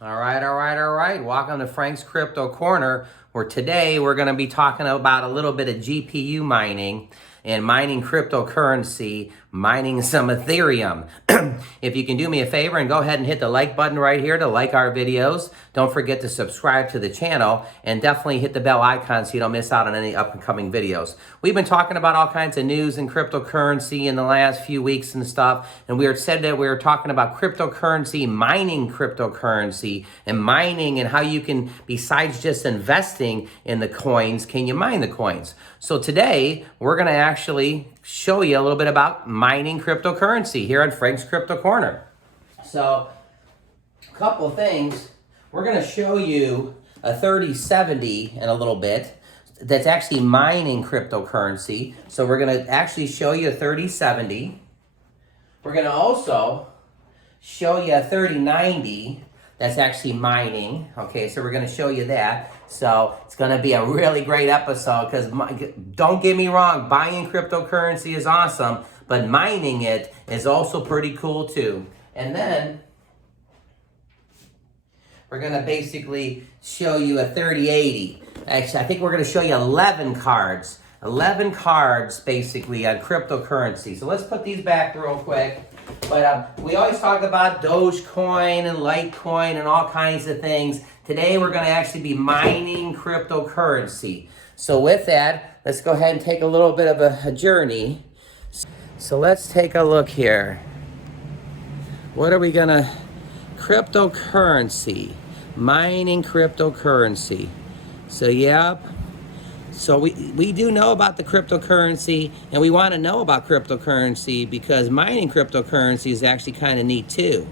All right. Welcome to Frank's Crypto Corner, where today we're going to be talking about a little bit of GPU mining and mining cryptocurrency, mining some Ethereum. If you can do me a favor and go ahead and hit the like button right here to like our videos. Don't forget to subscribe to the channel and definitely hit the bell icon so you don't miss out on any upcoming videos. We've been talking about all kinds of news in cryptocurrency in the last few weeks and stuff, and we said that we were talking about cryptocurrency, mining cryptocurrency, and mining and how you can, besides just investing in the coins, can you mine the coins? So today, we're going to actually show you a little bit about mining cryptocurrency here on Frank's Crypto Corner. So, a couple of things. We're going to show you a 3070 in a little bit that's actually mining cryptocurrency. So we're going to actually show you a 3070. We're going to also show you a 3090 that's actually mining. Okay, so we're going to show you that. So it's going to be a really great episode because don't get me wrong, buying cryptocurrency is awesome, but mining it is also pretty cool too. And then we're going to basically show you a 3080. Actually, I think we're going to show you 11 cards. 11 cards basically on cryptocurrency. So let's put these back real quick. But we always talk about Dogecoin and Litecoin and all kinds of things. Today we're going to actually be mining cryptocurrency. So with that, let's go ahead and take a little bit of a journey. So let's take a look here. What are we going to... Cryptocurrency. Mining cryptocurrency. So yep. So we do know about the cryptocurrency, and we want to know about cryptocurrency because mining cryptocurrency is actually kind of neat too.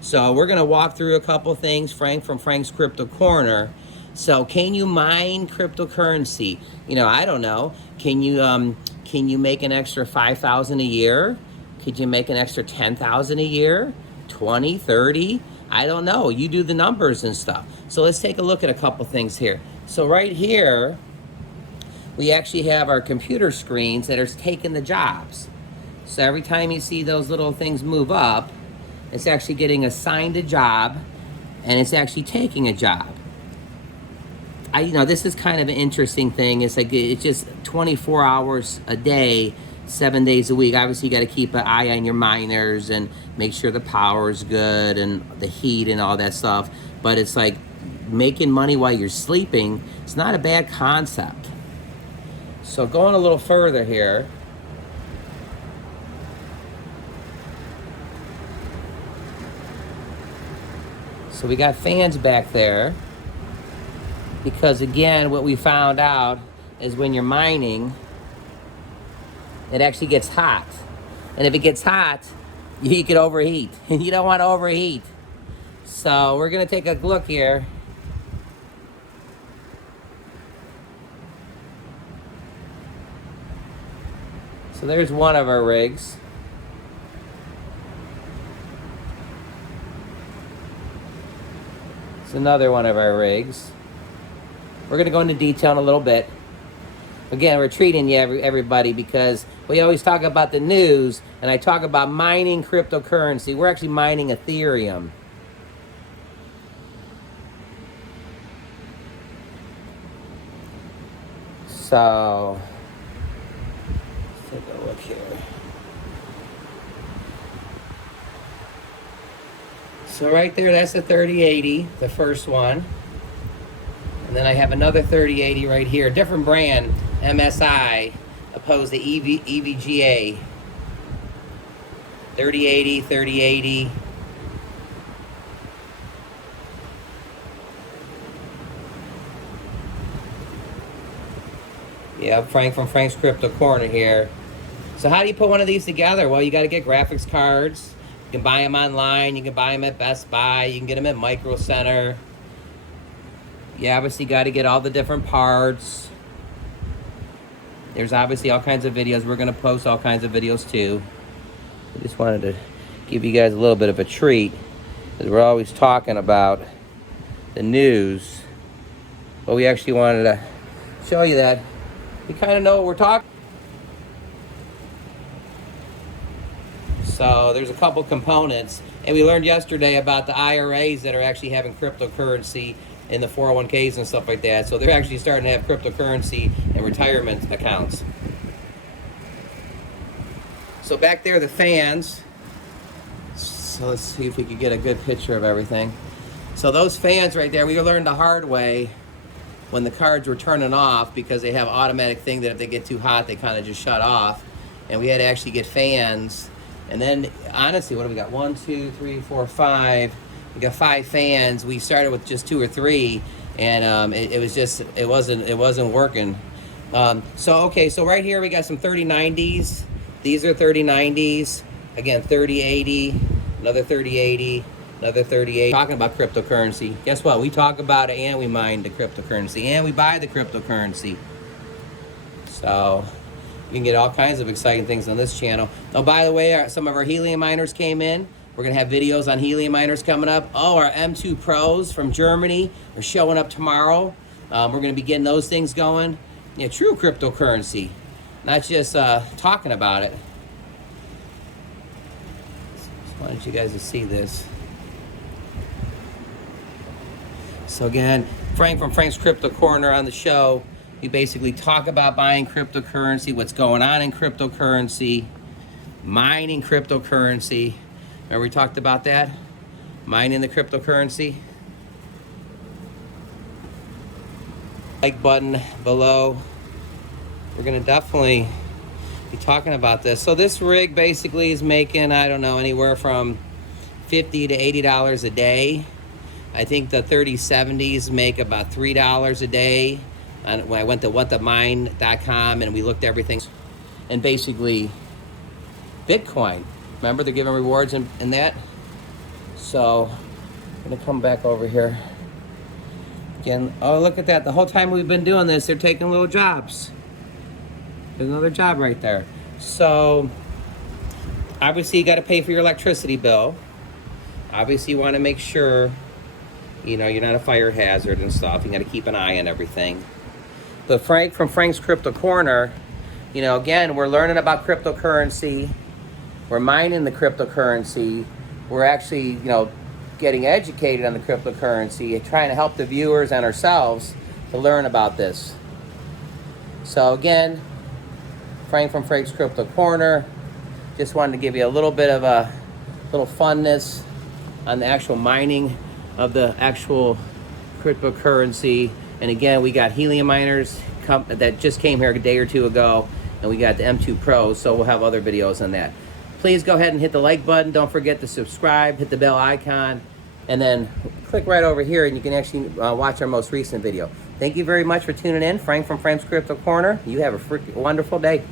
So we're going to walk through a couple things, Frank from Frank's Crypto Corner. So can you mine cryptocurrency? You know, I don't know. Can you make an extra 5,000 a year? Could you make an extra 10,000 a year? 20, 30? I don't know. You do the numbers and stuff. So let's take a look at a couple things here. So right here, we actually have our computer screens that are taking the jobs. So every time you see those little things move up, it's actually getting assigned a job, and it's actually taking a job. This is kind of an interesting thing. It's like it's just 24 hours a day, 7 days a week. Obviously, you got to keep an eye on your miners and make sure the power is good and the heat and all that stuff. But it's like making money while you're sleeping. It's not a bad concept. So going a little further here. So we got fans back there. Because again, what we found out is when you're mining, it actually gets hot. And if it gets hot, you could overheat. And you don't want to overheat. So we're going to take a look here. So there's one of our rigs. It's another one of our rigs. We're going to go into detail in a little bit. Again, we're treating you, everybody, because we always talk about the news, and I talk about mining cryptocurrency. We're actually mining Ethereum. So, let's take a look here. So right there, that's the 3080, the first one. And then I have another 3080 right here, different brand, MSI, opposed to EVGA. 3080, 3080. Yeah, Frank from Frank's Crypto Corner here. So how do you put one of these together? Well, you got to get graphics cards. You can buy them online. You can buy them at Best Buy. You can get them at Micro Center. You obviously got to get all the different parts. There's obviously all kinds of videos. We're going to post all kinds of videos too. I just wanted to give you guys a little bit of a treat, because we're always talking about the news. But we actually wanted to show you that we kind of know what we're talking. So there's a couple components, And we learned yesterday about the IRAs that are actually having cryptocurrency in the 401ks and stuff like that. So they're actually starting to have cryptocurrency in retirement accounts. So back there, the fans. So let's see if we could get a good picture of everything. So those fans right there, we learned the hard way when the cards were turning off, because they have automatic thing that if they get too hot, they kind of just shut off. And we had to actually get fans. And then, honestly, what do we got? 1, 2, 3, 4, 5. We got 5 fans. We started with just 2 or 3, and it wasn't working. So right here we got some 3090s. These are 3090s. Again, 3080, another 3080, another 3080. Talking about cryptocurrency. Guess what? We talk about it and we mine the cryptocurrency and we buy the cryptocurrency. So you can get all kinds of exciting things on this channel. Oh, by the way, some of our helium miners came in. We're going to have videos on helium miners coming up. Oh, our M2 Pros from Germany are showing up tomorrow. We're going to be getting those things going. Yeah, true cryptocurrency. Not just talking about it. Just wanted you guys to see this. So again, Frank from Frank's Crypto Corner on the show. We basically talk about buying cryptocurrency, what's going on in cryptocurrency, mining cryptocurrency. Remember we talked about that? Mining the cryptocurrency. Like button below. We're gonna definitely be talking about this. So this rig basically is making, I don't know, anywhere from $50 to $80 a day. I think the 3070s make about $3 a day. And when I went to whatthemine.com and we looked at everything, and basically Bitcoin. Remember, they're giving rewards in that. So I'm gonna come back over here again. Oh, look at that! The whole time we've been doing this, they're taking little jobs. There's another job right there. So obviously you got to pay for your electricity bill. Obviously you want to make sure, you know, you're not a fire hazard and stuff. You got to keep an eye on everything. But Frank from Frank's Crypto Corner, you know, again, we're learning about cryptocurrency. We're mining the cryptocurrency. We're actually, you know, getting educated on the cryptocurrency and trying to help the viewers and ourselves to learn about this. So again, Frank from Frank's Crypto Corner. Just wanted to give you a little bit of a little funness on the actual mining of the actual cryptocurrency. And again, we got helium miners that just came here a day or two ago, and we got the M2 Pros, so we'll have other videos on that. Please go ahead and hit the like button. Don't forget to subscribe, hit the bell icon, and then click right over here and you can actually watch our most recent video. Thank you very much for tuning in. Frank from Frank's Crypto Corner. You have a wonderful day.